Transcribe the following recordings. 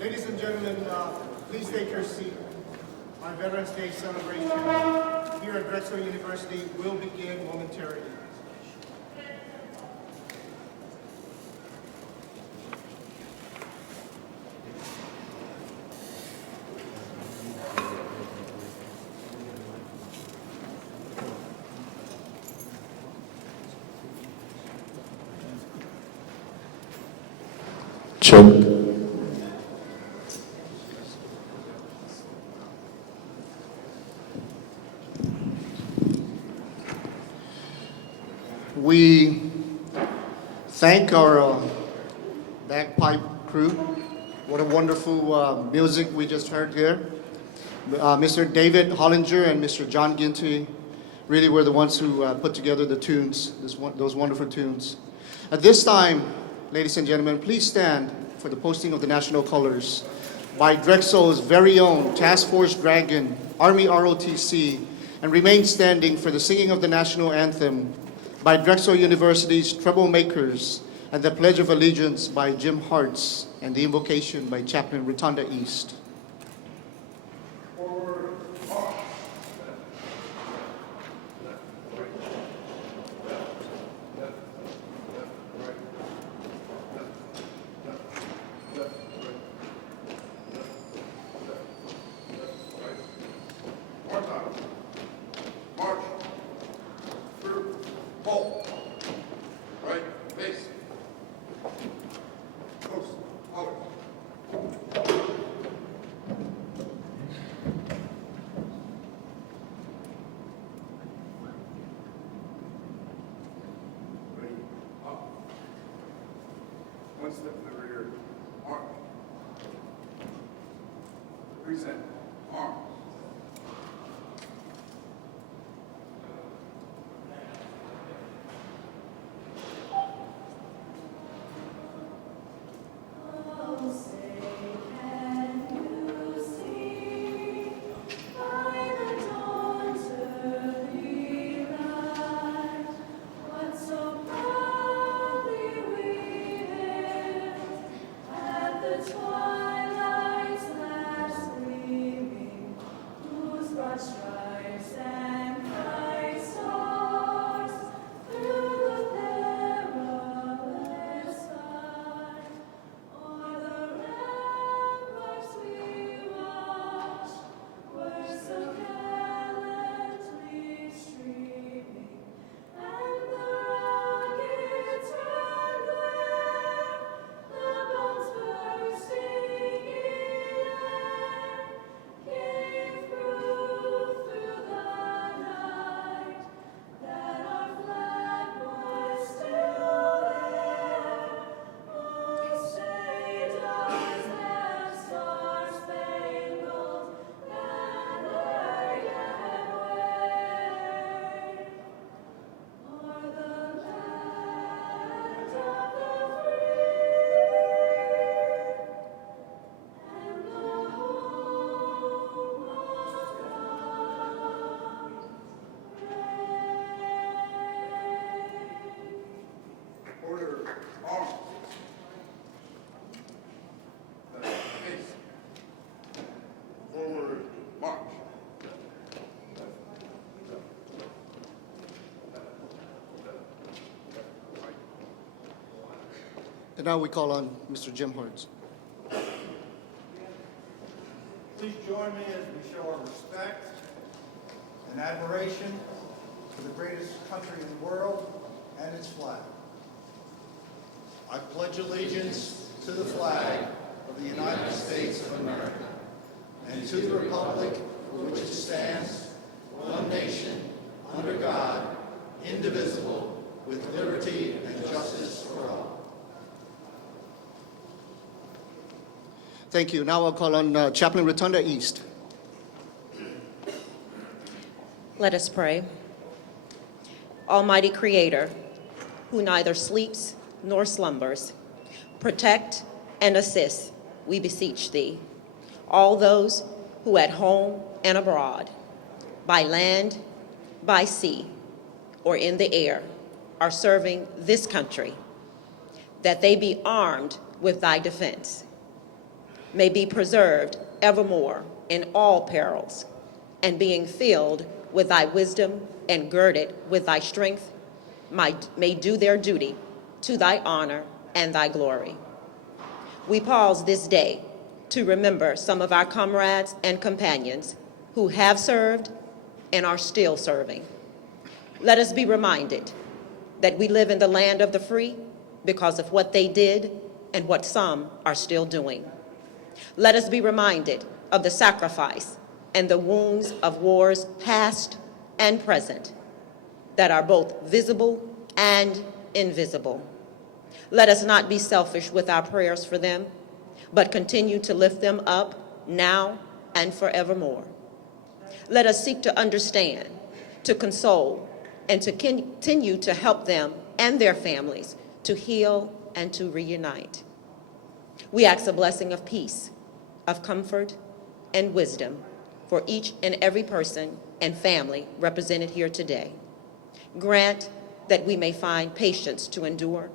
Ladies and gentlemen, please take your seat. Our Veterans Day celebration here at Drexel University will begin momentarily. We thank our bagpipe crew. What a wonderful music we just heard here. Mr. David Hollinger and Mr. John Ginty really were the ones who put together the tunes, those wonderful tunes. At this time, ladies and gentlemen, please stand for the posting of the national colors by Drexel's very own Task Force Dragon, Army ROTC, and remain standing for the singing of the national anthem by Drexel University's Troublemakers, and the Pledge of Allegiance by Jim Hartz, and the invocation by Chaplain Rotunda East. One step to the rear, arm. Present, arm. And now we call on Mr. Jim Hartz. Please join me as we show our respect and admiration for the greatest country in the world and its flag. I pledge allegiance to the flag of the United States of America and to the republic for which it stands, one nation, under God, indivisible, with liberty and justice for all. Thank you. Now I'll call on Chaplain Rotunda East. Let us pray. Almighty Creator, who neither sleeps nor slumbers, protect and assist, we beseech thee, all those who at home and abroad, by land, by sea, or in the air, are serving this country, that they be armed with thy defense. may be preserved evermore in all perils, and being filled with thy wisdom and girded with thy strength, may do their duty to thy honor and thy glory. We pause this day to remember some of our comrades and companions who have served and are still serving. Let us be reminded that we live in the land of the free because of what they did and what some are still doing. Let us be reminded of the sacrifice and the wounds of wars past and present that are both visible and invisible. Let us not be selfish with our prayers for them, but continue to lift them up now and forevermore. Let us seek to understand, to console, and to continue to help them and their families to heal and to reunite. We ask a blessing of peace, of comfort, and wisdom for each and every person and family represented here today. Grant that we may find patience to endure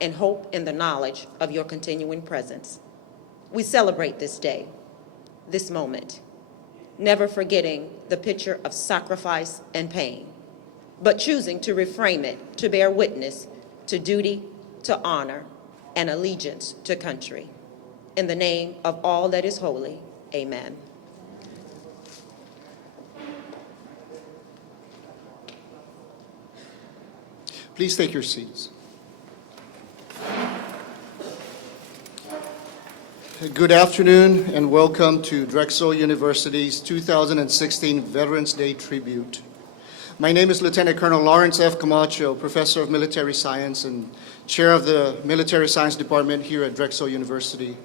and hope in the knowledge of your continuing presence. We celebrate this day, this moment, never forgetting the picture of sacrifice and pain, but choosing to reframe it to bear witness to duty, to honor, and allegiance to country. In the name of all that is holy, amen. Please take your seats. Good afternoon and welcome to Drexel University's 2016 Veterans Day Tribute. My name is Lieutenant Colonel Lawrence F. Camacho, Professor of Military Science and Chair of the Military Science Department here at Drexel University.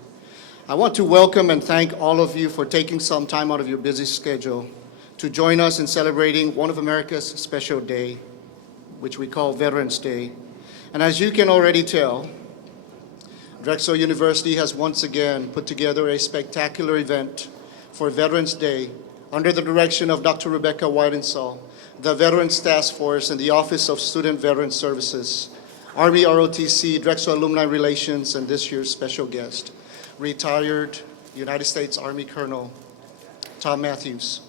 I want to welcome and thank all of you for taking some time out of your busy schedule to join us in celebrating one of America's special day, which we call Veterans Day. And as you can already tell, Drexel University has once again put together a spectacular event for Veterans Day under the direction of Dr. Rebecca Weidensaul, the Veterans Task Force and the Office of Student Veteran Services, Army ROTC, Drexel Alumni Relations, and this year's special guest, retired United States Army Colonel Tom Matthews.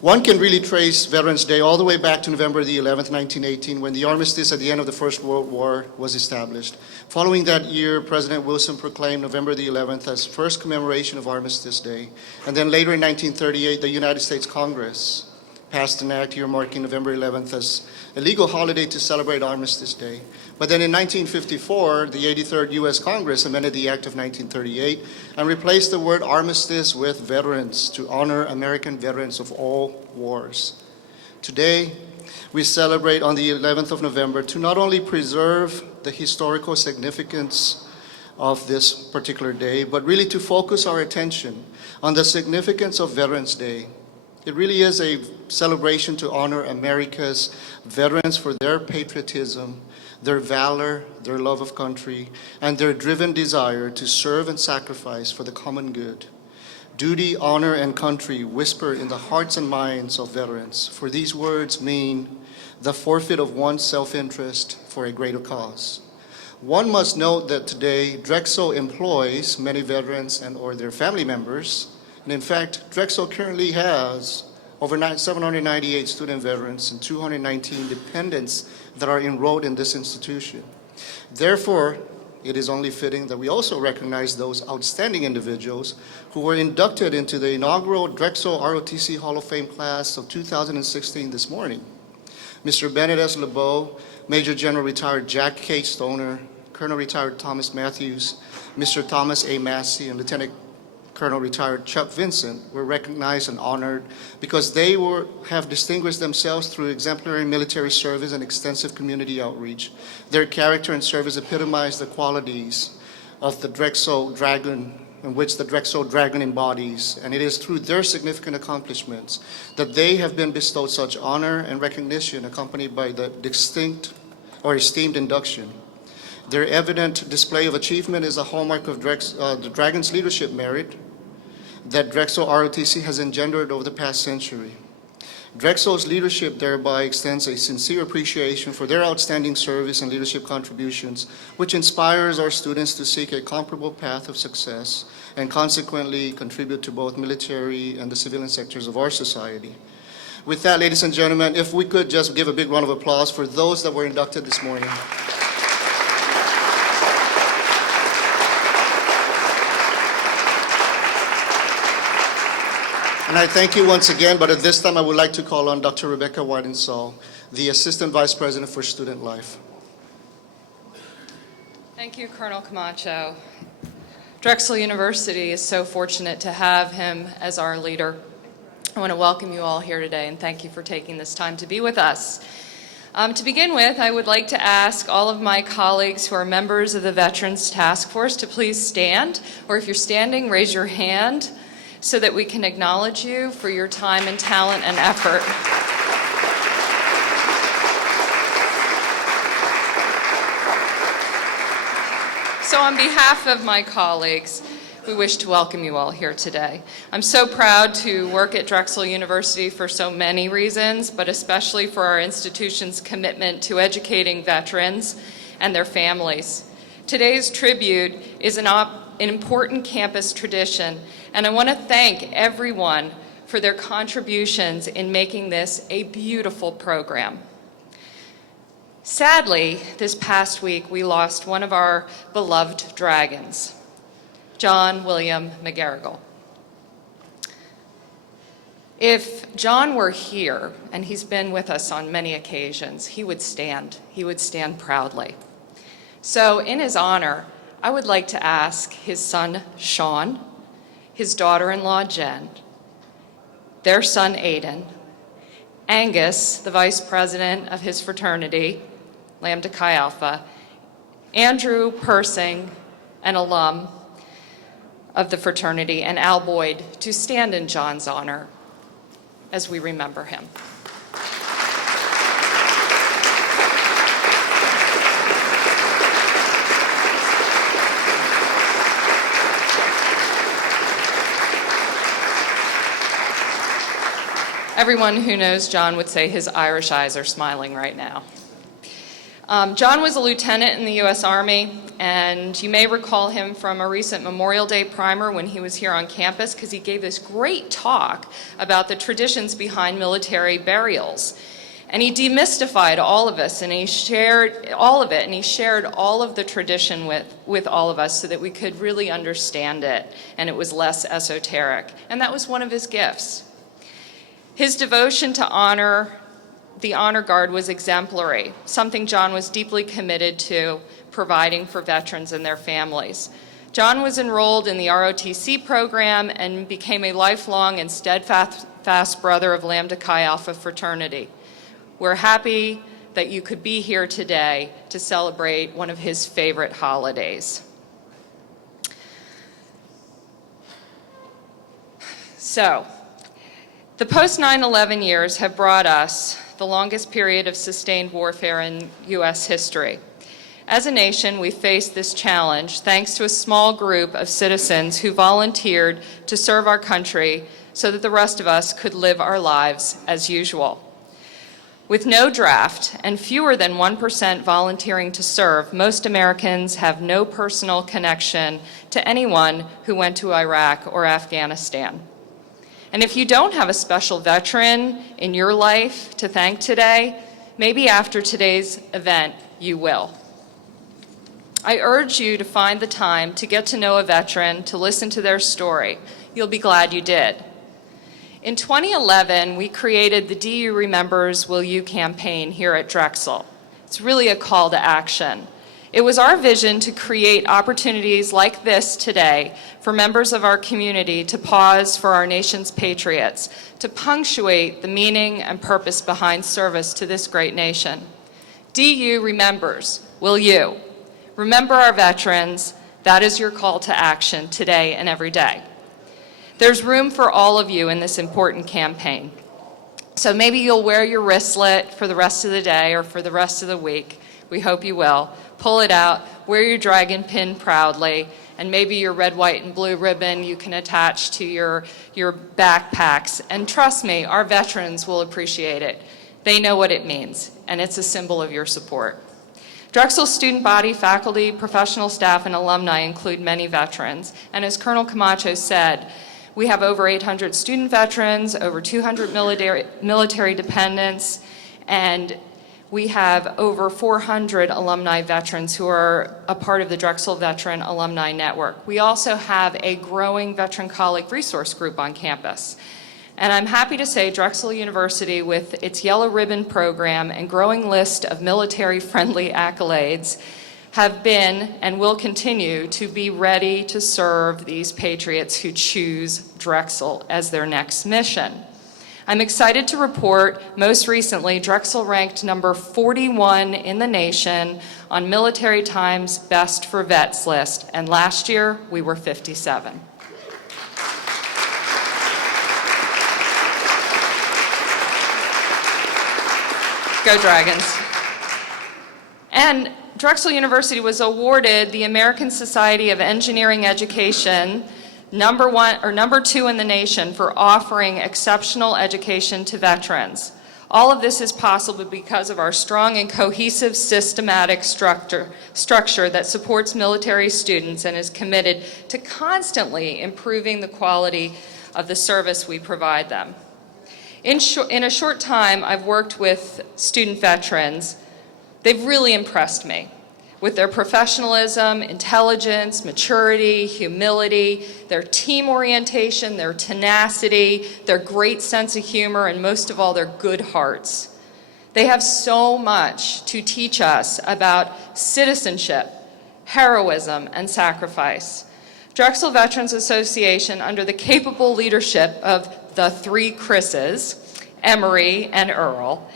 One can really trace Veterans Day all the way back to November the 11th, 1918, when the armistice at the end of the First World War was established. Following that year, President Wilson proclaimed November the 11th as first commemoration of Armistice Day. And then later in 1938, the United States Congress passed an act earmarking November 11th as a legal holiday to celebrate Armistice Day. But then in 1954, the 83rd U.S. Congress amended the Act of 1938 and replaced the word armistice with veterans to honor American veterans of all wars. Today, we celebrate on the 11th of November to not only preserve the historical significance of this particular day, but really to focus our attention on the significance of Veterans Day. It really is a celebration to honor America's veterans for their patriotism, their valor, their love of country, and their driven desire to serve and sacrifice for the common good. Duty, honor, and country whisper in the hearts and minds of veterans, for these words mean the forfeit of one's self-interest for a greater cause. One must note that today, Drexel employs many veterans and or their family members. And in fact, Drexel currently has over 798 student veterans and 219 dependents that are enrolled in this institution. Therefore, it is only fitting that we also recognize those outstanding individuals who were inducted into the inaugural Drexel ROTC Hall of Fame class of 2016 this morning. Mr. Bennett S. LeBeau, Major General retired Jack K. Stoner, Colonel retired Thomas Matthews, Mr. Thomas A. Massey, and Lieutenant Colonel retired Chuck Vincent were recognized and honored because they have distinguished themselves through exemplary military service and extensive community outreach. Their character and service epitomize the qualities of the Drexel Dragon, in which the Drexel Dragon embodies, and it is through their significant accomplishments that they have been bestowed such honor and recognition accompanied by the distinct or esteemed induction. Their evident display of achievement is a hallmark of the Dragon's leadership merit that Drexel ROTC has engendered over the past century. Drexel's leadership thereby extends a sincere appreciation for their outstanding service and leadership contributions, which inspires our students to seek a comparable path of success and consequently contribute to both military and the civilian sectors of our society. With that, ladies and gentlemen, if we could just give a big round of applause for those that were inducted this morning. And I thank you once again, but at this time I would like to call on Dr. Rebecca Weidensaul, the Assistant Vice President for Student Life. Thank you, Colonel Camacho. Drexel University is so fortunate to have him as our leader. I want to welcome you all here today and thank you for taking this time to be with us. To begin with, I would like to ask all of my colleagues who are members of the Veterans Task Force to please stand, or if you're standing, raise your hand so that we can acknowledge you for your time and talent and effort. So on behalf of my colleagues, we wish to welcome you all here today. I'm so proud to work at Drexel University for so many reasons, but especially for our institution's commitment to educating veterans and their families. Today's tribute is an important campus tradition, and I want to thank everyone for their contributions in making this a beautiful program. Sadly, this past week, we lost one of our beloved dragons, John William McGarrigle. If John were here, and he's been with us on many occasions, he would stand proudly. So in his honor, I would like to ask his son, Sean, his daughter-in-law, Jen, their son, Aiden, Angus, the vice president of his fraternity, Lambda Chi Alpha, Andrew Persing, an alum of the fraternity, and Al Boyd to stand in John's honor as we remember him. Everyone who knows John would say his Irish eyes are smiling right now. John was a lieutenant in the U.S. Army, and you may recall him from a recent Memorial Day primer when he was here on campus, because he gave this great talk about the traditions behind military burials. And he demystified all of us, and he shared all of it, and he shared all of the tradition with all of us so that we could really understand it, and it was less esoteric. And that was one of his gifts. His devotion to honor the Honor Guard was exemplary, something John was deeply committed to providing for veterans and their families. John was enrolled in the ROTC program and became a lifelong and steadfast brother of Lambda Chi Alpha fraternity. We're happy that you could be here today to celebrate one of his favorite holidays. So, the post-9/11 years have brought us the longest period of sustained warfare in U.S. history. As a nation, we faced this challenge thanks to a small group of citizens who volunteered to serve our country so that the rest of us could live our lives as usual. With no draft and fewer than 1% volunteering to serve, most Americans have no personal connection to anyone who went to Iraq or Afghanistan. And if you don't have a special veteran in your life to thank today, maybe after today's event, you will. I urge you to find the time to get to know a veteran, to listen to their story. You'll be glad you did. In 2011, we created the DU Remembers Will You campaign here at Drexel. It's really a call to action. It was our vision to create opportunities like this today for members of our community to pause for our nation's patriots, to punctuate the meaning and purpose behind service to this great nation. DU Remembers Will You? Remember our veterans. That is your call to action today and every day. There's room for all of you in this important campaign. So maybe you'll wear your wristlet for the rest of the day or for the rest of the week. We hope you will. Pull it out, wear your dragon pin proudly, And maybe your red, white, and blue ribbon you can attach to your backpacks. And trust me, our veterans will appreciate it. They know what it means, and it's a symbol of your support. Drexel's student body, faculty, professional staff, and alumni include many veterans. And as Colonel Camacho said, we have over 800 student veterans, over 200 military dependents, and we have over 400 alumni veterans who are a part of the Drexel Veteran Alumni Network. We also have a growing veteran colleague resource group on campus. And I'm happy to say Drexel University, with its Yellow Ribbon program and growing list of military-friendly accolades, have been and will continue to be ready to serve these patriots who choose Drexel as their next mission. I'm excited to report, most recently, Drexel ranked number 41 in the nation on Military Times' Best for Vets list, and last year we were 57. Go Dragons. And Drexel University was awarded the American Society of Engineering Education number 2 in the nation for offering exceptional education to veterans. All of this is possible because of our strong and cohesive systematic structure that supports military students and is committed to constantly improving the quality of the service we provide them. In a short time, I've worked with student veterans. They've really impressed me with their professionalism, intelligence, maturity, humility, their team orientation, their tenacity, their great sense of humor, and most of all, their good hearts. They have so much to teach us about citizenship, heroism, and sacrifice. Drexel Veterans Association, under the capable leadership of the 3 Chris's, Emery and Earl,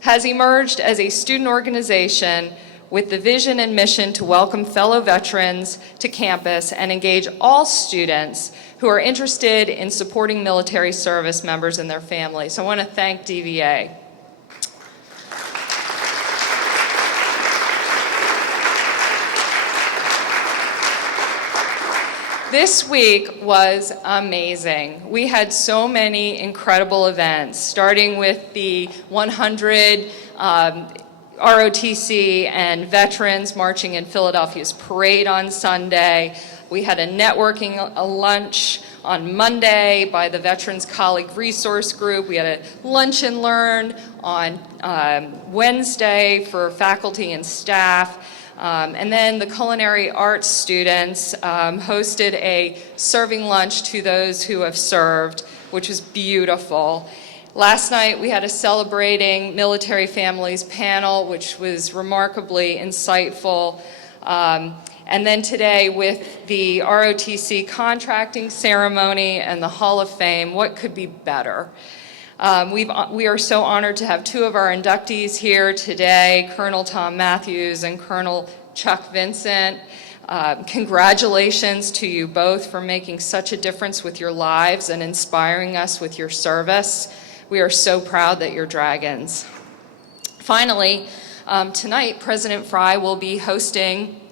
has emerged as a student organization with the vision and mission to welcome fellow veterans to campus and engage all students who are interested in supporting military service members and their families. So I want to thank DVA. This week was amazing. We had so many incredible events, starting with the 100 ROTC and veterans marching in Philadelphia's parade on Sunday. We had a networking lunch on Monday by the Veterans Colleague Resource Group. We had a lunch and learn on Wednesday for faculty and staff. And then the culinary arts students hosted a serving lunch to those who have served, which was beautiful. Last night we had a Celebrating Military Families panel, which was remarkably insightful. And then today with the ROTC contracting ceremony and the Hall of Fame, what could be better? We are so honored to have 2 of our inductees here today, Colonel Tom Matthews and Colonel Chuck Vincent. Congratulations to you both for making such a difference with your lives and inspiring us with your service. We are so proud that you're Dragons. Finally, tonight President Fry will be hosting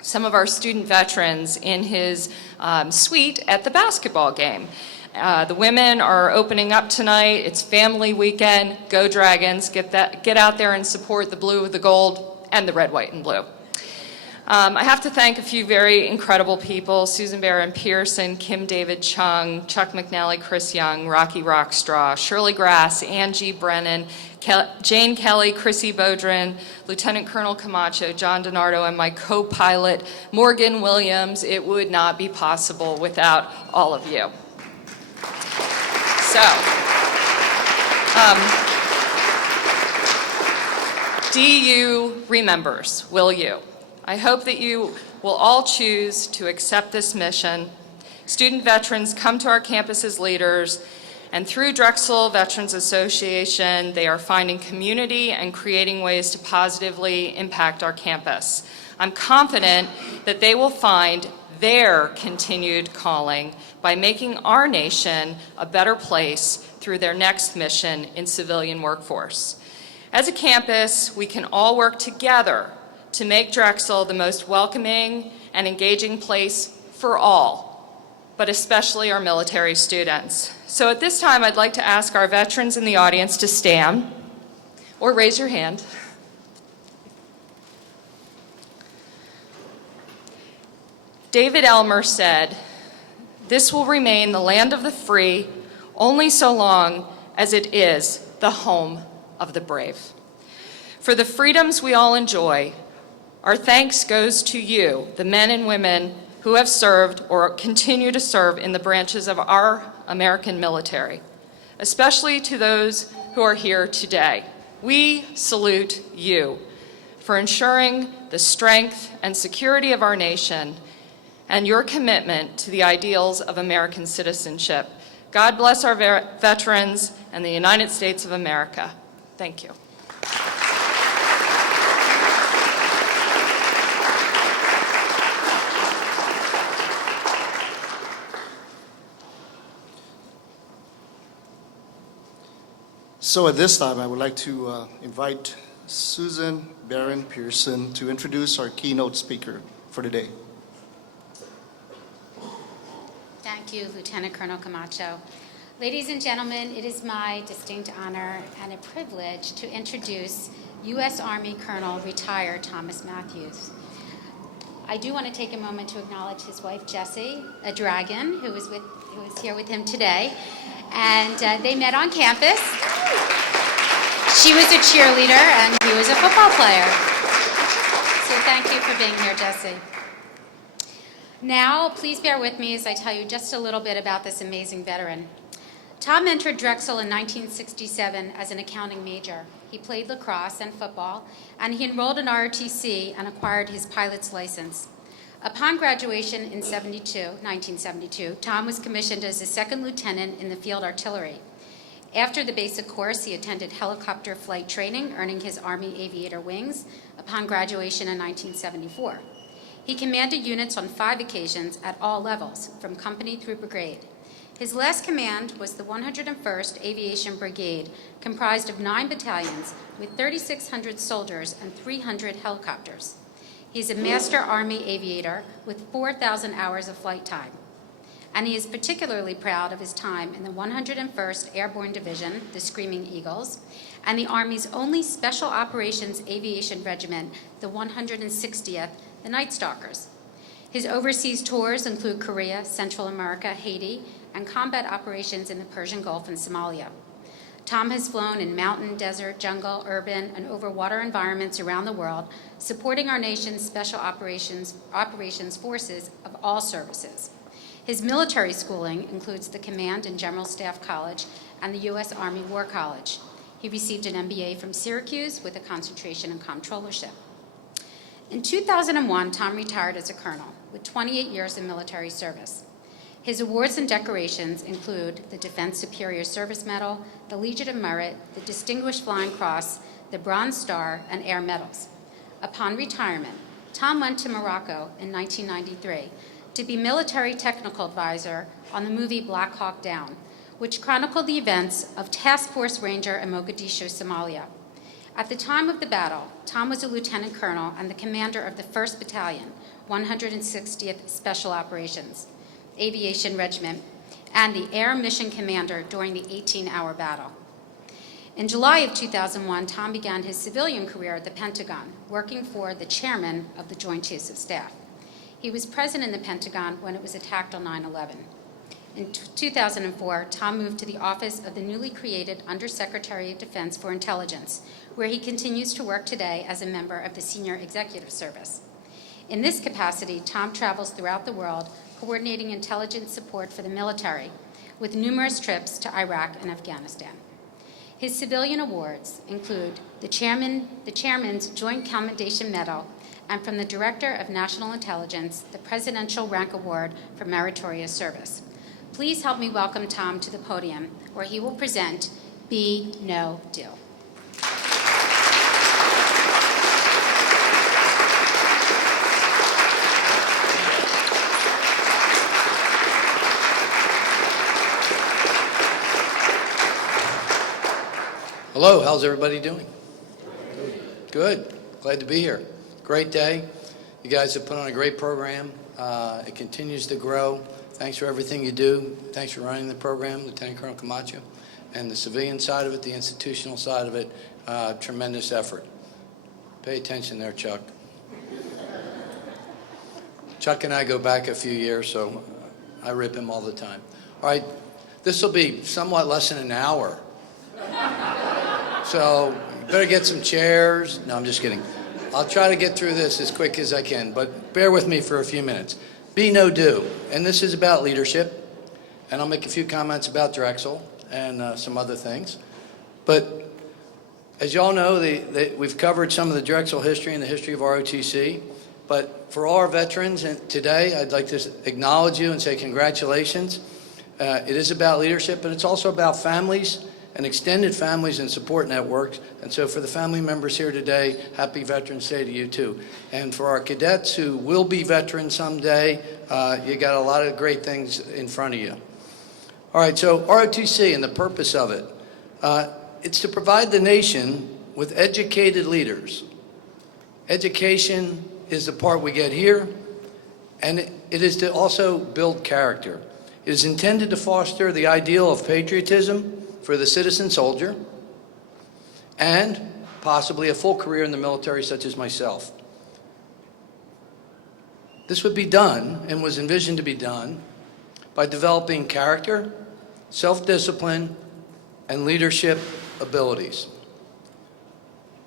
some of our student veterans in his suite at the basketball game. The women are opening up tonight. It's family weekend. Go Dragons. Get out there and support the blue, the gold, and the red, white, and blue. I have to thank a few very incredible people: Susan Barron Pearson, Kim David Chung, Chuck McNally, Chris Young, Rocky Rockstraw, Shirley Grass, Angie Brennan, Jane Kelly, Chrissy Bodrin, Lieutenant Colonel Camacho, John DiNardo, and my co-pilot, Morgan Williams. It would not be possible without all of you. So, DU remembers, will you? I hope that you will all choose to accept this mission. Student veterans come to our campus as leaders, and through Drexel Veterans Association, they are finding community and creating ways to positively impact our campus. I'm confident that they will find their continued calling by making our nation a better place through their next mission in civilian workforce. As a campus, we can all work together to make Drexel the most welcoming and engaging place for all, but especially our military students. So at this time, I'd like to ask our veterans in the audience to stand or raise your hand. David Elmer said, "This will remain the land of the free only so long as it is the home of the brave." For the freedoms we all enjoy, our thanks goes to you, the men and women who have served or continue to serve in the branches of our American military, especially to those who are here today. We salute you for ensuring the strength and security of our nation and your commitment to the ideals of American citizenship. God bless our veterans and the United States of America. Thank you. So at this time, I would like to invite Susan Barron Pearson to introduce our keynote speaker for today. Thank you, Lieutenant Colonel Camacho. Ladies and gentlemen, it is my distinct honor and a privilege to introduce U.S. Army Colonel retired Thomas Matthews. I do want to take a moment to acknowledge his wife, Jessie, a dragon, who is here with him today. And they met on campus. She was a cheerleader and he was a football player. So thank you for being here, Jessie. Now, please bear with me as I tell you just a little bit about this amazing veteran. Tom entered Drexel in 1967 as an accounting major. He played lacrosse and football, and he enrolled in ROTC and acquired his pilot's license. Upon graduation in 1972, Tom was commissioned as a second lieutenant in the field artillery. After the basic course, he attended helicopter flight training, earning his Army Aviator wings upon graduation in 1974. He commanded units on 5 occasions at all levels, from company through brigade. His last command was the 101st Aviation Brigade, comprised of 9 battalions with 3,600 soldiers and 300 helicopters. He's a master Army aviator with 4,000 hours of flight time. And he is particularly proud of his time in the 101st Airborne Division, the Screaming Eagles, and the Army's only Special Operations Aviation Regiment, the 160th, the Night Stalkers. His overseas tours include Korea, Central America, Haiti, and combat operations in the Persian Gulf and Somalia. Tom has flown in mountain, desert, jungle, urban, and over water environments around the world, supporting our nation's special operations forces of all services. His military schooling includes the Command and General Staff College and the U.S. Army War College. He received an MBA from Syracuse with a concentration in comptrollership. In 2001, Tom retired as a colonel with 28 years of military service. His awards and decorations include the Defense Superior Service Medal, the Legion of Merit, the Distinguished Flying Cross, the Bronze Star, and Air Medals. Upon retirement, Tom went to Morocco in 1993 to be military technical advisor on the movie Black Hawk Down, which chronicled the events of Task Force Ranger in Mogadishu, Somalia. At the time of the battle, Tom was a lieutenant colonel and the commander of the 1st Battalion, 160th Special Operations Aviation Regiment, and the Air Mission Commander during the 18-hour battle. In July of 2001, Tom began his civilian career at the Pentagon, working for the chairman of the Joint Chiefs of Staff. He was present in the Pentagon when it was attacked on 9/11. In 2004, Tom moved to the office of the newly created Undersecretary of Defense for Intelligence, where he continues to work today as a member of the Senior Executive Service. In this capacity, Tom travels throughout the world, coordinating intelligence support for the military, with numerous trips to Iraq and Afghanistan. His civilian awards include the Chairman's Joint Commendation Medal, and from the Director of National Intelligence, the Presidential Rank Award for Meritorious Service. Please help me welcome Tom to the podium, where he will present Be No Do. Hello, how's everybody doing? Good. Glad to be here. Great day. You guys have put on a great program. It continues to grow. Thanks for everything you do. Thanks for running the program, Lieutenant Colonel Camacho. And the civilian side of it, the institutional side of it, tremendous effort. Pay attention there, Chuck. Chuck and I go back a few years, so I rip him all the time. All right, this will be somewhat less than an hour. So you better get some chairs. No, I'm just kidding. I'll try to get through this as quick as I can, but bear with me for a few minutes. Be, no, do. And this is about leadership. And I'll make a few comments about Drexel and some other things. But as you all know, we've covered some of the Drexel history and the history of ROTC. But for all our veterans today, I'd like to acknowledge you and say congratulations. It is about leadership, but it's also about families and extended families and support networks. And so for the family members here today, happy Veterans Day to you too. And for our cadets who will be veterans someday, you got a lot of great things in front of you. All right, so ROTC and the purpose of it, it's to provide the nation with educated leaders. Education is the part we get here, and it is to also build character. It is intended to foster the ideal of patriotism for the citizen soldier and possibly a full career in the military such as myself. This would be done and was envisioned to be done by developing character, self-discipline, and leadership abilities.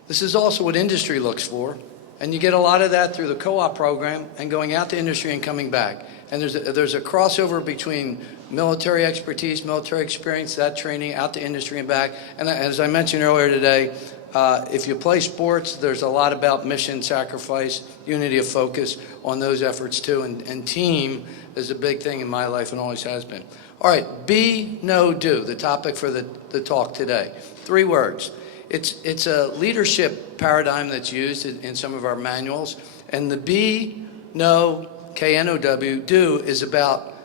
This is also what industry looks for, and you get a lot of that through the co-op program and going out to industry and coming back. And there's a crossover between military expertise, military experience, that training, out to industry and back. And as I mentioned earlier today, if you play sports, there's a lot about mission, sacrifice, unity of focus on those efforts too. And team is a big thing in my life and always has been. All right, be, know, do, the topic for the talk today. 3 words. It's a leadership paradigm that's used in some of our manuals. And the be, know, K-N-O-W, do is about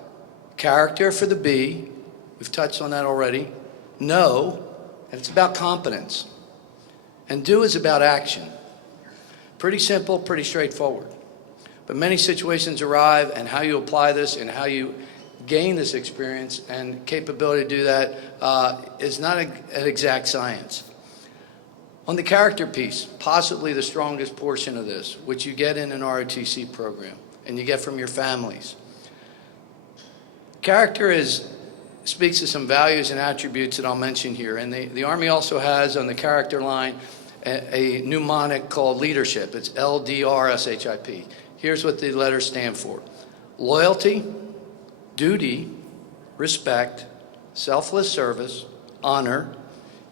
character for the B. We've touched on that already. Know, and it's about competence. And do is about action. Pretty simple, pretty straightforward. But many situations arrive, and how you apply this and how you gain this experience and capability to do that is not an exact science. On the character piece, possibly the strongest portion of this, which you get in an ROTC program and you get from your families. Character speaks to some values and attributes that I'll mention here. And the Army also has on the character line a mnemonic called leadership. It's LDRSHIP. Here's what the letters stand for. Loyalty, duty, respect, selfless service, honor,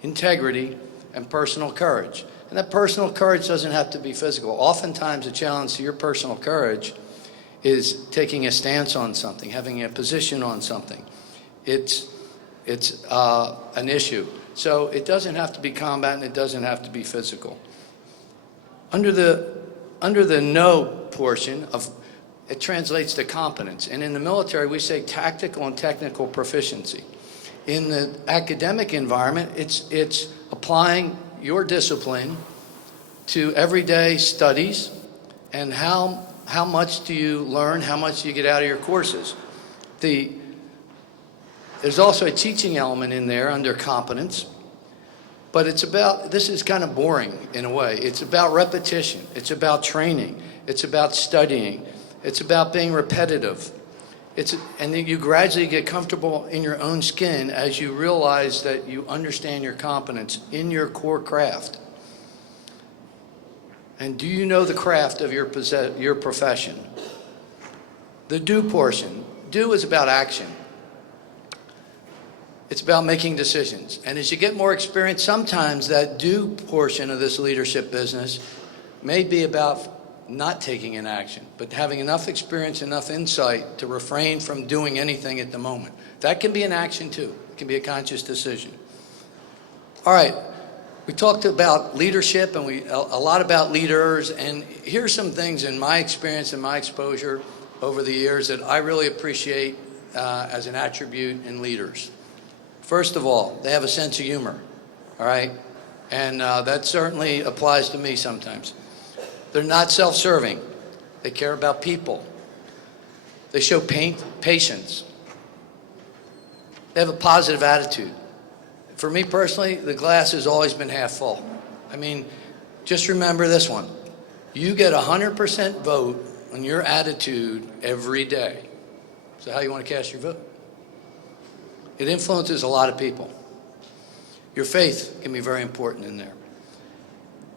integrity, and personal courage. And that personal courage doesn't have to be physical. Oftentimes the challenge to your personal courage is taking a stance on something, having a position on something. It's an issue. So it doesn't have to be combat and it doesn't have to be physical. Under the know portion of it translates to competence. And in the military, we say tactical and technical proficiency. In the academic environment, it's applying your discipline to everyday studies and how much do you learn, how much do you get out of your courses. There's also a teaching element in there under competence, but this is kind of boring in a way. It's about repetition, it's about training, it's about studying, it's about being repetitive. And then you gradually get comfortable in your own skin as you realize that you understand your competence in your core craft. And do you know the craft of your profession? The do portion. Do is about action. It's about making decisions. And as you get more experience, sometimes that do portion of this leadership business may be about not taking an action, but having enough experience, enough insight to refrain from doing anything at the moment. That can be an action too. It can be a conscious decision. All right, we talked about leadership and a lot about leaders, and here's some things in my experience and my exposure over the years that I really appreciate as an attribute in leaders. First of all, they have a sense of humor, all right? And that certainly applies to me sometimes. They're not self-serving. They care about people. They show patience. They have a positive attitude. For me personally, the glass has always been half full. I mean, just remember this one. You get 100% vote on your attitude every day. So how you want to cast your vote? It influences a lot of people. Your faith can be very important in there.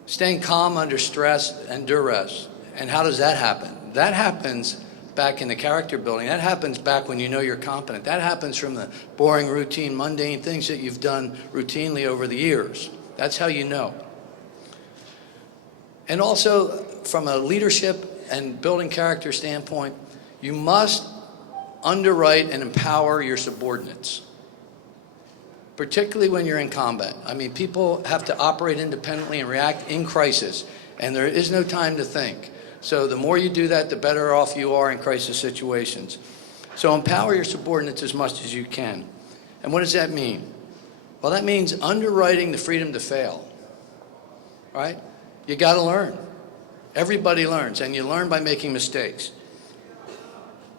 Staying calm under stress and duress. And how does that happen? That happens back in the character building. That happens back when you know you're competent. That happens from the boring, routine, mundane things that you've done routinely over the years. That's how you know. And also, from a leadership and building character standpoint, you must underwrite and empower your subordinates, particularly when you're in combat. I mean, people have to operate independently and react in crisis, and there is no time to think. So the more you do that, the better off you are in crisis situations. So empower your subordinates as much as you can. And what does that mean? Well, that means underwriting the freedom to fail, right? You got to learn. Everybody learns, and you learn by making mistakes.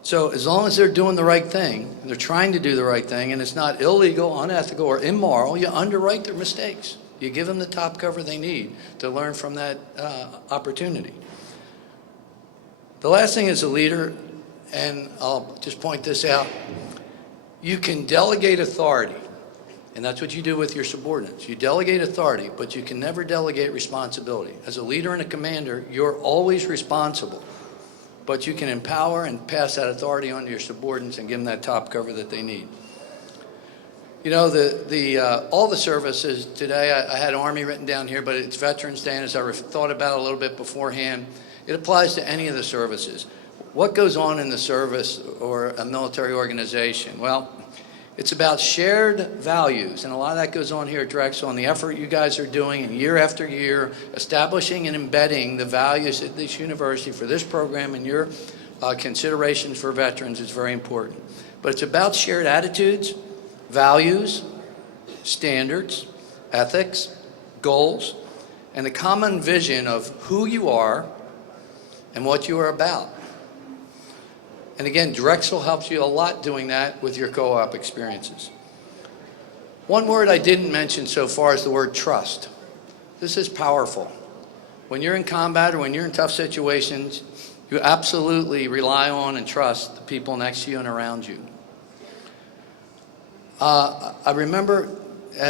So as long as they're doing the right thing, they're trying to do the right thing, and it's not illegal, unethical, or immoral, you underwrite their mistakes. You give them the top cover they need to learn from that opportunity. The last thing as a leader, and I'll just point this out, you can delegate authority, and that's what you do with your subordinates. You delegate authority, but you can never delegate responsibility. As a leader and a commander, you're always responsible, but you can empower and pass that authority on to your subordinates and give them that top cover that they need. You know, all the services today, I had Army written down here, but it's Veterans Day, and as I thought about it a little bit beforehand, it applies to any of the services. What goes on in the service or a military organization? Well, it's about shared values, and a lot of that goes on here at Drexel, and the effort you guys are doing year after year, establishing and embedding the values at this university for this program and your considerations for veterans is very important. But it's about shared attitudes, values, standards, ethics, goals, and a common vision of who you are and what you are about. And again, Drexel helps you a lot doing that with your co-op experiences. One word I didn't mention so far is the word trust. This is powerful. When you're in combat or when you're in tough situations, you absolutely rely on and trust the people next to you and around you. I remember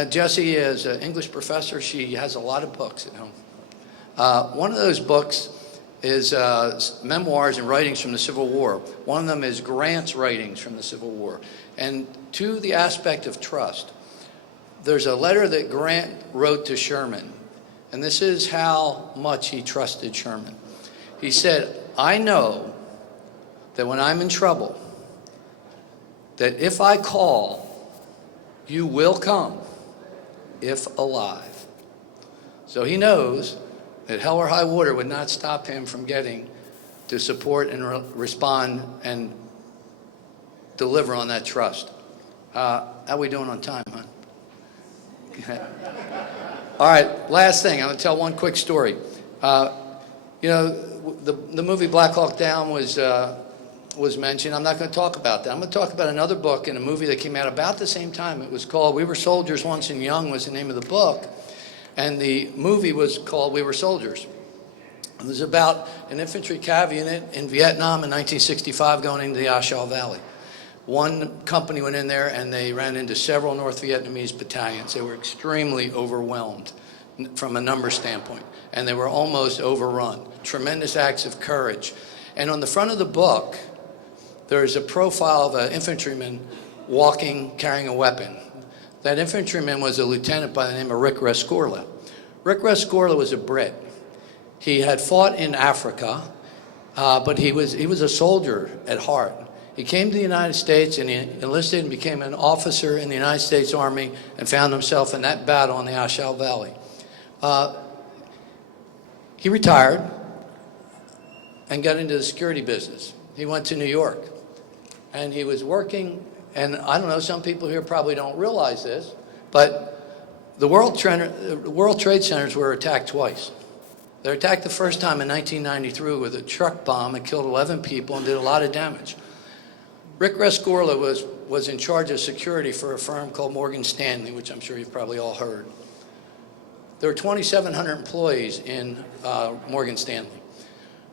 Jessie is an English professor. She has a lot of books at home. One of those books is memoirs and writings from the Civil War. One of them is Grant's writings from the Civil War. And to the aspect of trust, there's a letter that Grant wrote to Sherman, and this is how much he trusted Sherman. He said, I know that when I'm in trouble, that if I call, you will come, if alive. So he knows that hell or high water would not stop him from getting to support and respond and deliver on that trust. How are we doing on time, huh? All right, last thing. I'm going to tell one quick story. You know, the movie Black Hawk Down was mentioned. I'm not going to talk about that. I'm going to talk about another book and a movie that came out about the same time. It was called We Were Soldiers Once and Young was the name of the book. And the movie was called We Were Soldiers. It was about an infantry cav unit in Vietnam in 1965 going into the A Shau Valley. One company went in there and they ran into several North Vietnamese battalions. They were extremely overwhelmed from a number standpoint, and they were almost overrun. Tremendous acts of courage. And on the front of the book, there's a profile of an infantryman walking, carrying a weapon. That infantryman was a lieutenant by the name of Rick Rescorla. Rick Rescorla was a Brit. He had fought in Africa, but he was a soldier at heart. He came to the United States and he enlisted and became an officer in the United States Army and found himself in that battle in the A Shau Valley. He retired and got into the security business. He went to New York and he was working, and I don't know, some people here probably don't realize this, but the World Trade Centers were attacked twice. They were attacked the first time in 1993 with a truck bomb that killed 11 people and did a lot of damage. Rick Rescorla was in charge of security for a firm called Morgan Stanley, which I'm sure you've probably all heard. There were 2,700 employees in Morgan Stanley.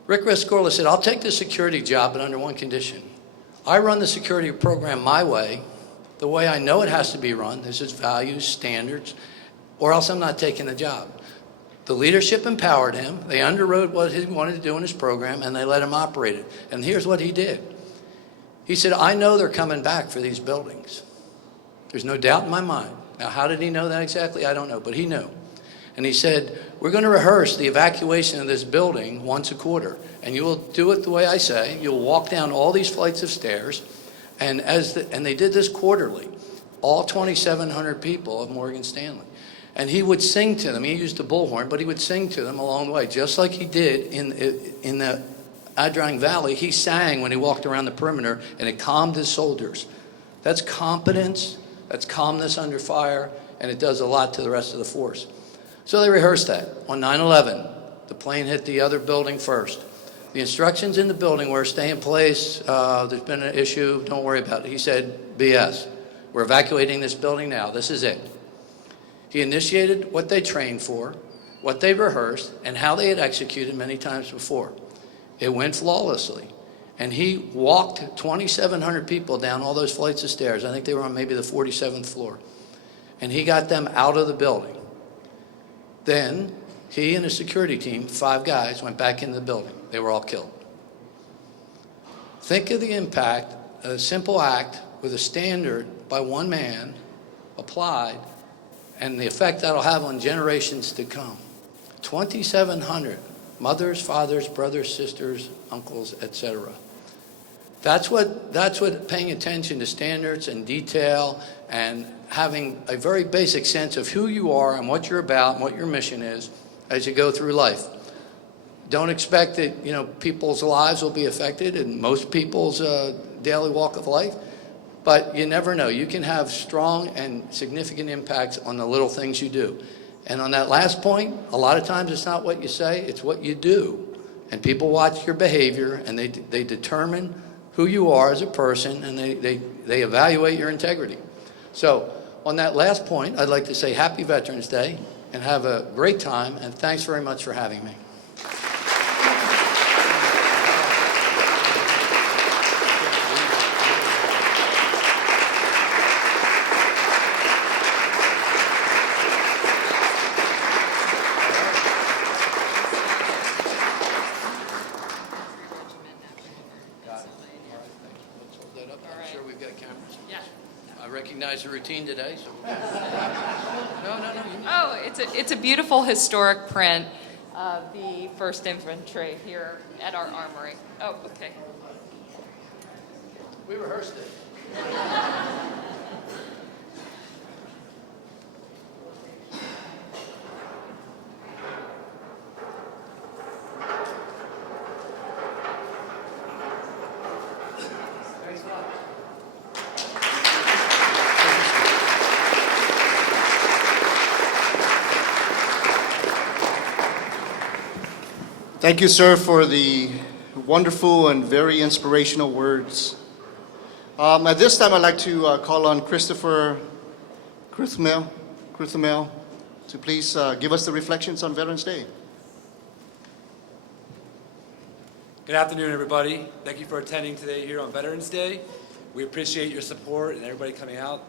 Rick Rescorla said, I'll take the security job, but under one condition. I run the security program my way, the way I know it has to be run. This is values, standards, or else I'm not taking the job. The leadership empowered him. They underwrote what he wanted to do in his program, and they let him operate it. And here's what he did. He said, I know they're coming back for these buildings. There's no doubt in my mind. Now, how did he know that exactly? I don't know, but he knew. And he said, we're going to rehearse the evacuation of this building once a quarter. And you will do it the way I say. You'll walk down all these flights of stairs. And they did this quarterly, all 2,700 people of Morgan Stanley. And he would sing to them. He used a bullhorn, but he would sing to them along the way, just like he did in the Adrang Valley. He sang when he walked around the perimeter, and it calmed his soldiers. That's competence, that's calmness under fire, and it does a lot to the rest of the force. So they rehearsed that. On 9/11, the plane hit the other building first. The instructions in the building were, stay in place, there's been an issue, don't worry about it. He said, BS, we're evacuating this building now, this is it. He initiated what they trained for, what they rehearsed, and how they had executed many times before. It went flawlessly. And he walked 2,700 people down all those flights of stairs. I think they were on maybe the 47th floor. And he got them out of the building. Then he and his security team, 5 guys, went back into the building. They were all killed. Think of the impact, a simple act with a standard by one man applied, and the effect that'll have on generations to come. 2,700 mothers, fathers, brothers, sisters, uncles, etc. That's what paying attention to standards and detail and having a very basic sense of who you are and what you're about and what your mission is as you go through life. Don't expect that people's lives will be affected in most people's daily walk of life, but you never know. You can have strong and significant impacts on the little things you do. And on that last point, a lot of times it's not what you say, it's what you do. And people watch your behavior, and they determine who you are as a person, and they evaluate your integrity. So on that last point, I'd like to say Happy Veterans Day, and have a great time, and thanks very much for having me. The routine today. So. No. Oh, it's a beautiful historic print of the 1st Infantry here at our armory. Oh, okay. We rehearsed it. Thank you, sir, for the wonderful and very inspirational words. At this time, I'd like to call on Christopher Kruthmel to please give us the reflections on Veterans Day. Good afternoon, everybody. Thank you for attending today here on Veterans Day. We appreciate your support and everybody coming out.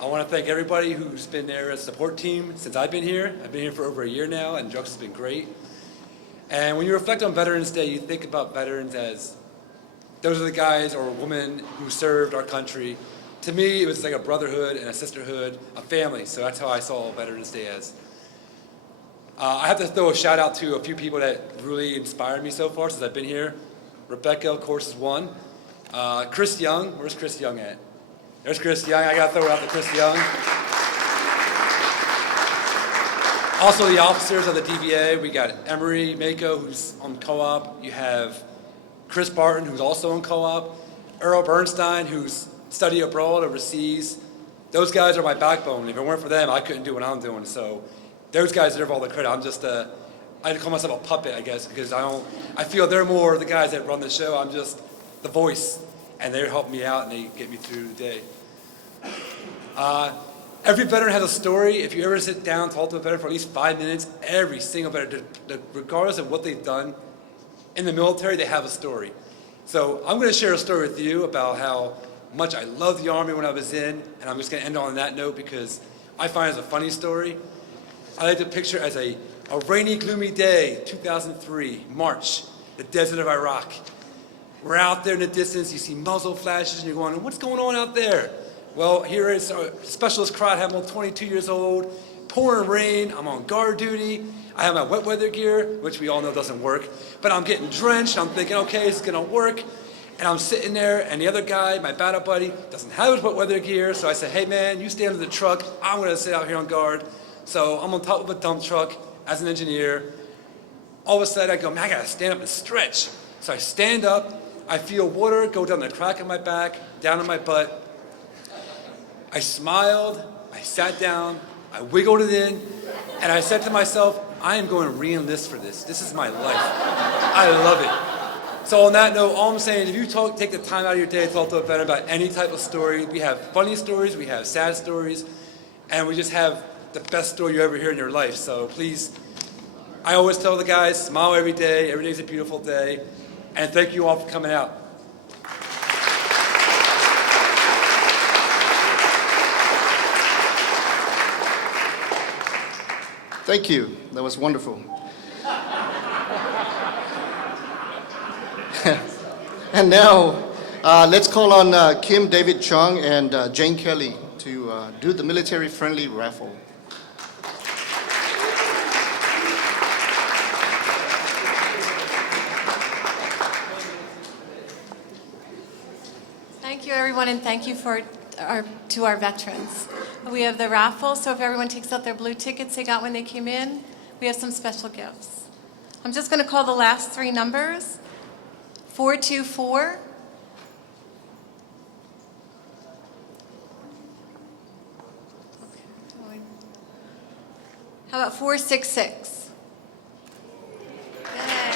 I want to thank everybody who's been there as a support team since I've been here. I've been here for over a year now, and Drexel's been great. And when you reflect on Veterans Day, you think about veterans as those are the guys or women who served our country. To me, it was like a brotherhood and a sisterhood, a family. So that's how I saw Veterans Day as. I have to throw a shout out to a few people that really inspired me so far since I've been here. Rebecca, of course, is one. Chris Young, where's Chris Young at? There's Chris Young. I got to throw it out to Chris Young. Also, the officers of the DVA, we got Emery Mako, who's on co-op. You have Chris Barton, who's also on co-op. Earl Bernstein, who's studied abroad overseas. Those guys are my backbone. If it weren't for them, I couldn't do what I'm doing. So those guys deserve all the credit. I'm just a I call myself a puppet, I guess, because I feel they're more the guys that run the show. I'm just the voice, and they help me out and they get me through the day. Every veteran has a story. If you ever sit down, talk to a veteran for at least 5 minutes, every single veteran, regardless of what they've done in the military, they have a story. So I'm going to share a story with you about how much I loved the Army when I was in, and I'm just going to end on that note because I find it as a funny story. I like to picture it as a rainy, gloomy day, 2003, March, the desert of Iraq. We're out there in the distance, you see muzzle flashes, and you're going, what's going on out there? Well, here is Specialist Crowd Hamill, 22 years old, pouring rain, I'm on guard duty, I have my wet weather gear, which we all know doesn't work, but I'm getting drenched, I'm thinking, okay, it's gonna work, and I'm sitting there, and the other guy, my battle buddy, doesn't have his wet weather gear, so I said, hey man, you stay under the truck, I'm gonna sit out here on guard. So I'm on top of a dump truck as an engineer. All of a sudden I go, man, I gotta stand up and stretch. So I stand up, I feel water go down the crack of my back, down in my butt. I smiled, I sat down, I wiggled it in, and I said to myself, I am going to re-enlist for this. This is my life. I love it. So on that note, all I'm saying, if you take the time out of your day to talk to a veteran about any type of story, we have funny stories, we have sad stories, and we just have the best story you ever hear in your life. So please, I always tell the guys, smile every day. Every day's a beautiful day. And thank you all for coming out. Thank you. That was wonderful. And now, let's call on Kim David Chung and Jane Kelly to do the military-friendly raffle. Thank you, everyone, and thank you to our veterans. We have the raffle, so if everyone takes out their blue tickets they got when they came in, we have some special gifts. I'm just going to call the last three numbers. 424. How about 466? Yay.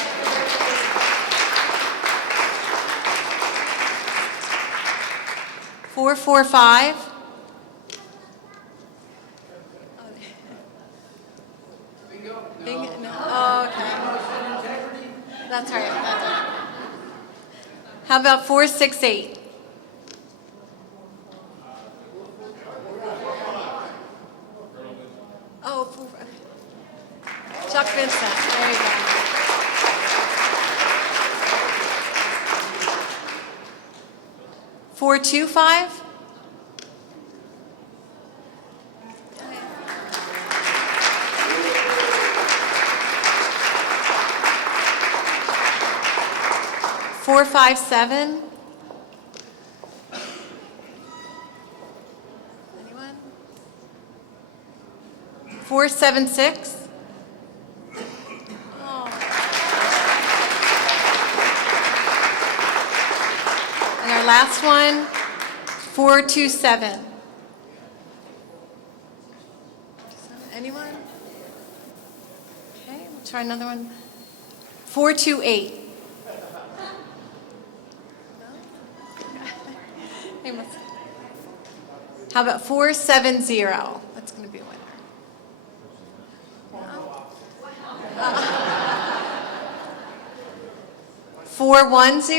445. Bingo. No. Oh, okay. That's all right. That's all right. How about 468? Oh, Chuck Vincent. There you go. 425? Four, 5, 7. Anyone? 4, 7, 6. Oh. And our last one, 4, 2, 7. Anyone? Okay, we'll try another one. 4, 2, 8. How about 470? That's going to be a winner. 410?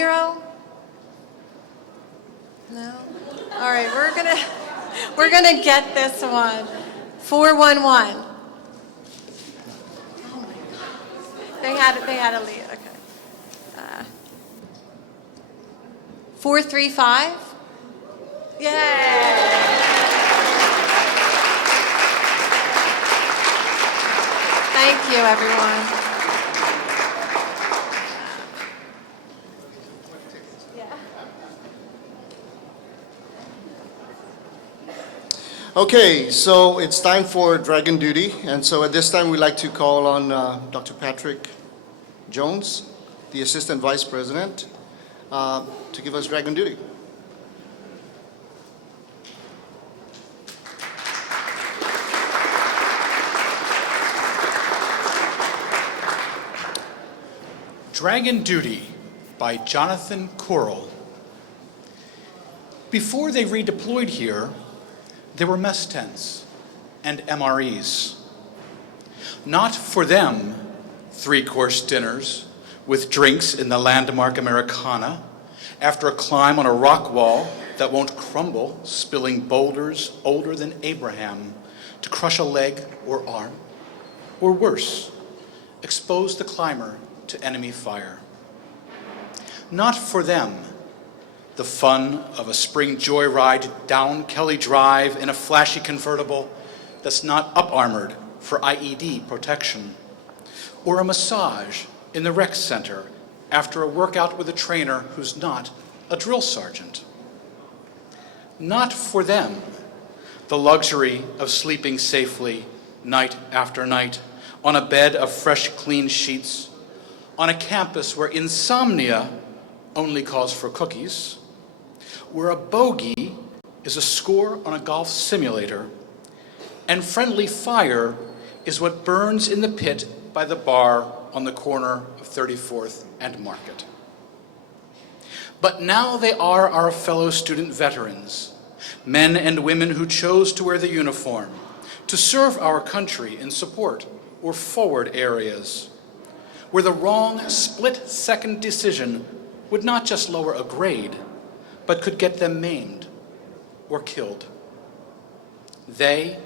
No. All right, we're gonna get this one. 411. Oh my God. They had a lead. Okay. 435. Yay! Thank you, everyone. Okay, so it's time for Dragon Duty, and so at this time we'd like to call on Dr. Patrick Jones, the Assistant Vice President, to give us Dragon Duty. Dragon Duty by Jonathan Corll. Before they redeployed here, there were mess tents and MREs. Not for them, three-course dinners with drinks in the landmark Americana after a climb on a rock wall that won't crumble, spilling boulders older than Abraham to crush a leg or arm, or worse, expose the climber to enemy fire. Not for them, the fun of a spring joyride down Kelly Drive in a flashy convertible that's not up-armored for IED protection, or a massage in the rec center after a workout with a trainer who's not a drill sergeant. Not for them, the luxury of sleeping safely night after night on a bed of fresh, clean sheets, on a campus where insomnia only calls for cookies, where a bogey is a score on a golf simulator, and friendly fire is what burns in the pit by the bar on the corner of 34th and Market. But now they are our fellow student veterans, men and women who chose to wear the uniform, to serve our country in support or forward areas, where the wrong split-second decision would not just lower a grade, but could get them maimed or killed. They,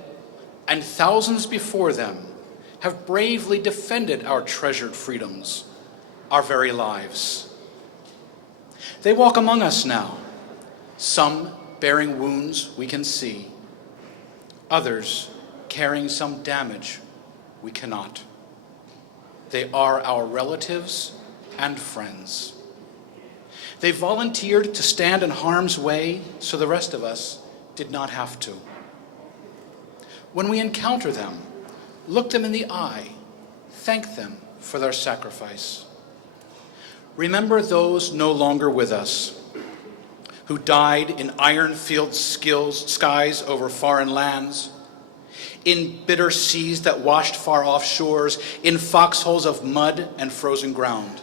and thousands before them, have bravely defended our treasured freedoms, our very lives. They walk among us now, some bearing wounds we can see, others carrying some damage we cannot. They are our relatives and friends. They volunteered to stand in harm's way so the rest of us did not have to. When we encounter them, look them in the eye, thank them for their sacrifice. Remember those no longer with us, who died in iron-filled skies over foreign lands, in bitter seas that washed far off shores, in foxholes of mud and frozen ground,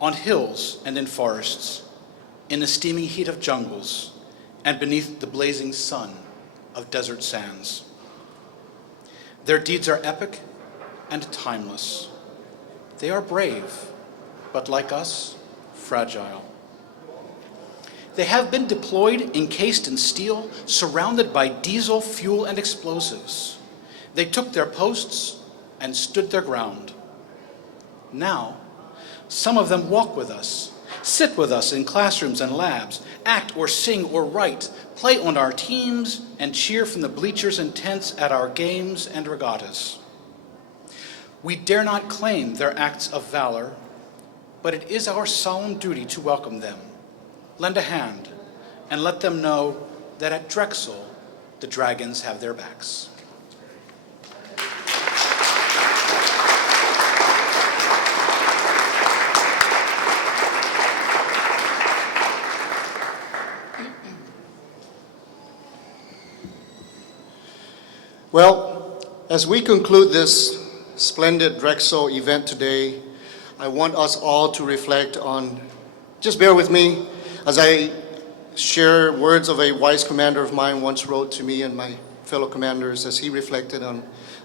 on hills and in forests, in the steaming heat of jungles, and beneath the blazing sun of desert sands. Their deeds are epic and timeless. They are brave, but like us, fragile. They have been deployed encased in steel, surrounded by diesel, fuel, and explosives. They took their posts and stood their ground. Now, some of them walk with us, sit with us in classrooms and labs, act or sing or write, play on our teams, and cheer from the bleachers and tents at our games and regattas. We dare not claim their acts of valor, but it is our solemn duty to welcome them, lend a hand, and let them know that at Drexel, the Dragons have their backs. Well, as we conclude this splendid Drexel event today, I want us all to reflect on, just bear with me as I share words of a wise commander of mine once wrote to me and my fellow commanders as he reflected on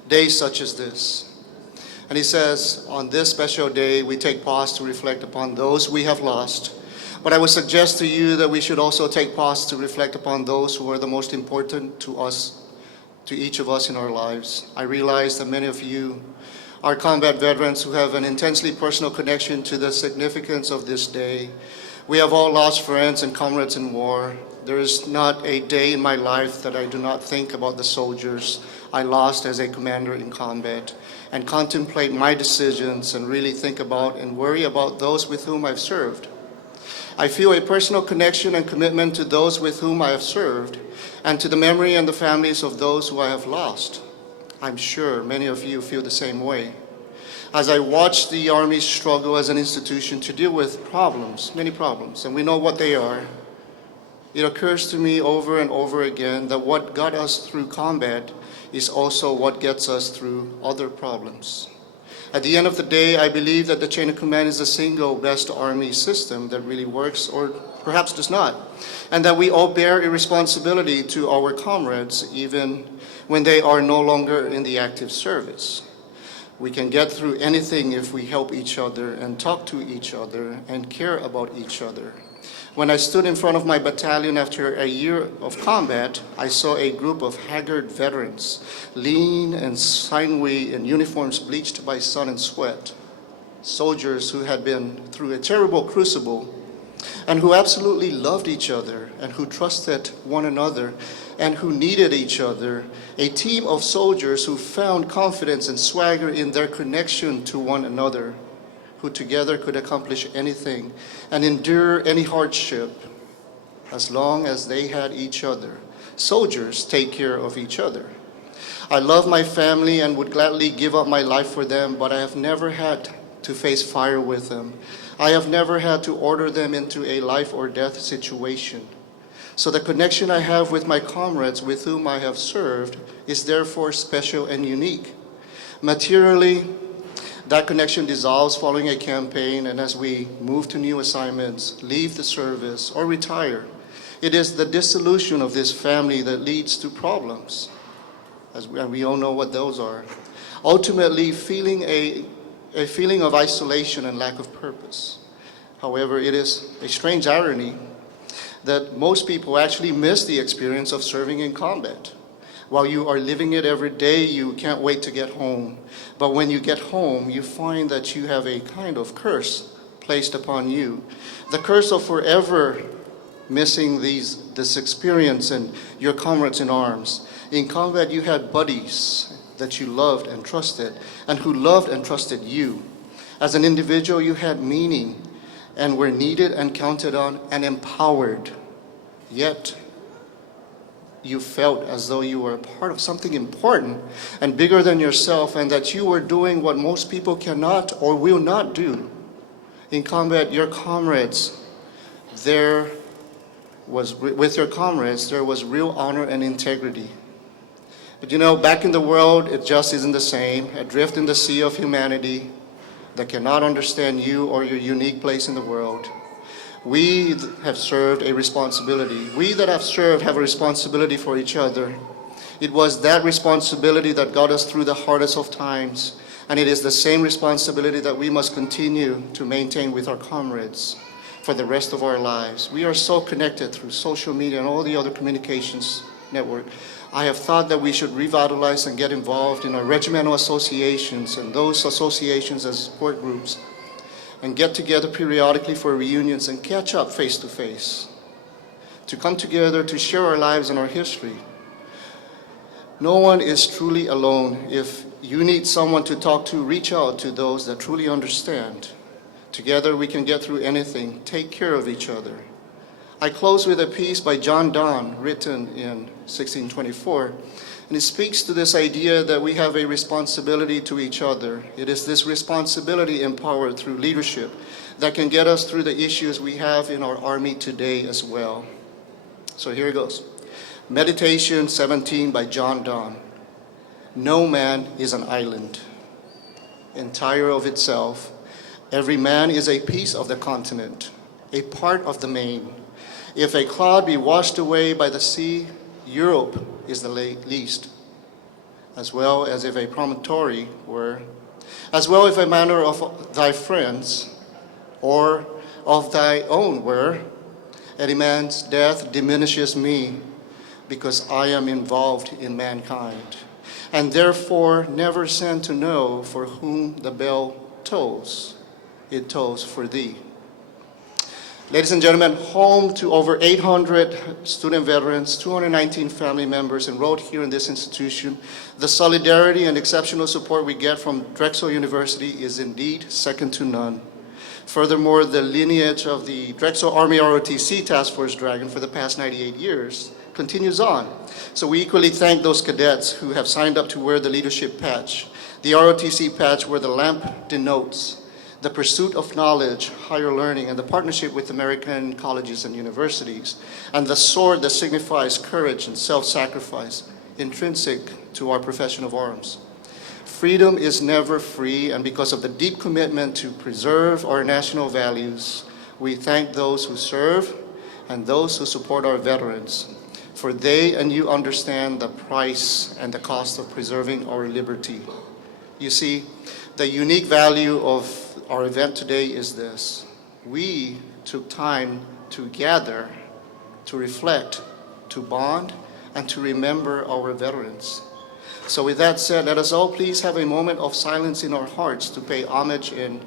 days such as this. And he says, on this special day, we take pause to reflect upon those we have lost. But I would suggest to you that we should also take pause to reflect upon those who are the most important to us, to each of us in our lives. I realize that many of you are combat veterans who have an intensely personal connection to the significance of this day. We have all lost friends and comrades in war. There is not a day in my life that I do not think about the soldiers I lost as a commander in combat and contemplate my decisions and really think about and worry about those with whom I've served. I feel a personal connection and commitment to those with whom I have served and to the memory and the families of those who I have lost. I'm sure many of you feel the same way. As I watch the Army struggle as an institution to deal with problems, many problems, and we know what they are, it occurs to me over and over again that what got us through combat is also what gets us through other problems. At the end of the day, I believe that the chain of command is the single best army system that really works, or perhaps does not, and that we all bear a responsibility to our comrades even when they are no longer in the active service. We can get through anything if we help each other and talk to each other and care about each other. When I stood in front of my battalion after a year of combat, I saw a group of haggard veterans, lean and sinewy in uniforms bleached by sun and sweat, soldiers who had been through a terrible crucible and who absolutely loved each other and who trusted one another and who needed each other, a team of soldiers who found confidence and swagger in their connection to one another, who together could accomplish anything and endure any hardship as long as they had each other. Soldiers take care of each other. I love my family and would gladly give up my life for them, but I have never had to face fire with them. I have never had to order them into a life or death situation. So the connection I have with my comrades with whom I have served is therefore special and unique. Materially, that connection dissolves following a campaign and as we move to new assignments, leave the service, or retire. It is the dissolution of this family that leads to problems, and we all know what those are. Ultimately, feeling a feeling of isolation and lack of purpose. However, it is a strange irony that most people actually miss the experience of serving in combat. While you are living it every day, you can't wait to get home. But when you get home, you find that you have a kind of curse placed upon you. The curse of forever missing this experience and your comrades in arms. In combat, you had buddies that you loved and trusted, and who loved and trusted you. As an individual, you had meaning and were needed and counted on and empowered. Yet, you felt as though you were a part of something important and bigger than yourself, and that you were doing what most people cannot or will not do. In combat, your comrades, with your comrades, there was real honor and integrity. But you know, back in the world, it just isn't the same. Adrift in the sea of humanity that cannot understand you or your unique place in the world. We have served a responsibility. We that have served have a responsibility for each other. It was that responsibility that got us through the hardest of times, and it is the same responsibility that we must continue to maintain with our comrades for the rest of our lives. We are so connected through social media and all the other communications network. I have thought that we should revitalize and get involved in our regimental associations and those associations as support groups, and get together periodically for reunions and catch up face to face, to come together to share our lives and our history. No one is truly alone. If you need someone to talk to, reach out to those that truly understand. Together we can get through anything. Take care of each other. I close with a piece by Donne, written in 1624, and it speaks to this idea that we have a responsibility to each other. It is this responsibility empowered through leadership that can get us through the issues we have in our army today as well. So here it goes. Meditation 17 by Donne. No man is an island, entire of itself. Every man is a piece of the continent, a part of the main. If a cloud be washed away by the sea, Europe is the least, as well as if a promontory were, as well if a manner of thy friends or of thy own were. Any man's death diminishes me, because I am involved in mankind, and therefore never send to know for whom the bell tolls. It tolls for thee. Ladies and gentlemen, home to over 800 student veterans, 219 family members enrolled here in this institution, the solidarity and exceptional support we get from Drexel University is indeed second to none. Furthermore, the lineage of the Drexel Army ROTC Task Force Dragon for the past 98 years continues on. So we equally thank those cadets who have signed up to wear the leadership patch, the ROTC patch where the lamp denotes the pursuit of knowledge, higher learning, and the partnership with American colleges and universities, and the sword that signifies courage and self-sacrifice, intrinsic to our profession of arms. Freedom is never free, and because of the deep commitment to preserve our national values, we thank those who serve and those who support our veterans, for they and you understand the price and the cost of preserving our liberty. You see, the unique value of our event today is this. We took time to gather, to reflect, to bond, and to remember our veterans. So with that said, let us all please have a moment of silence in our hearts to pay homage and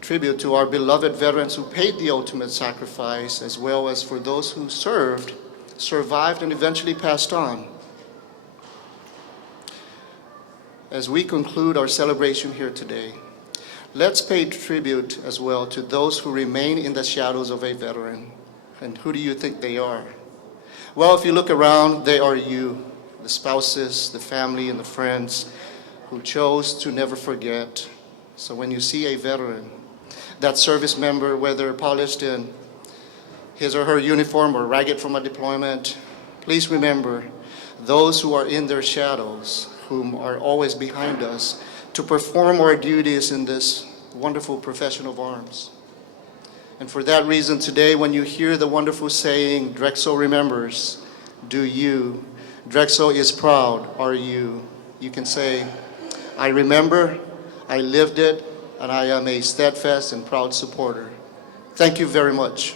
tribute to our beloved veterans who paid the ultimate sacrifice, as well as for those who served, survived, and eventually passed on. As we conclude our celebration here today, let's pay tribute as well to those who remain in the shadows of a veteran. And who do you think they are? Well, if you look around, they are you, the spouses, the family, and the friends who chose to never forget. So when you see a veteran, that service member, whether polished in his or her uniform or ragged from a deployment, please remember those who are in their shadows, whom are always behind us, to perform our duties in this wonderful profession of arms. And for that reason, today, when you hear the wonderful saying, Drexel remembers, do you? Drexel is proud, are you? You can say, I remember, I lived it, and I am a steadfast and proud supporter. Thank you very much.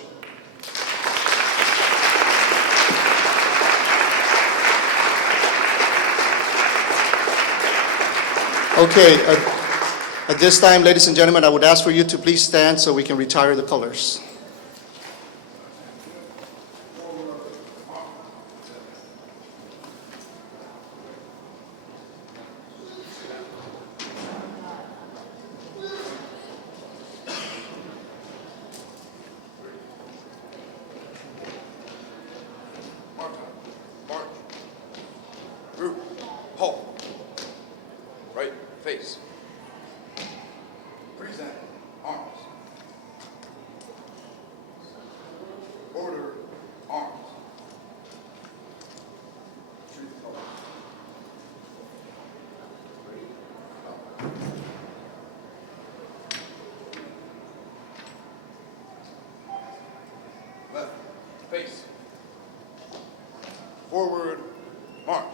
Okay, at this time, ladies and gentlemen, I would ask for you to please stand so we can retire the colors. March. Group. Halt. Right face. Present. Arms. Order. Arms. Truth color. Left. Face. Forward. March.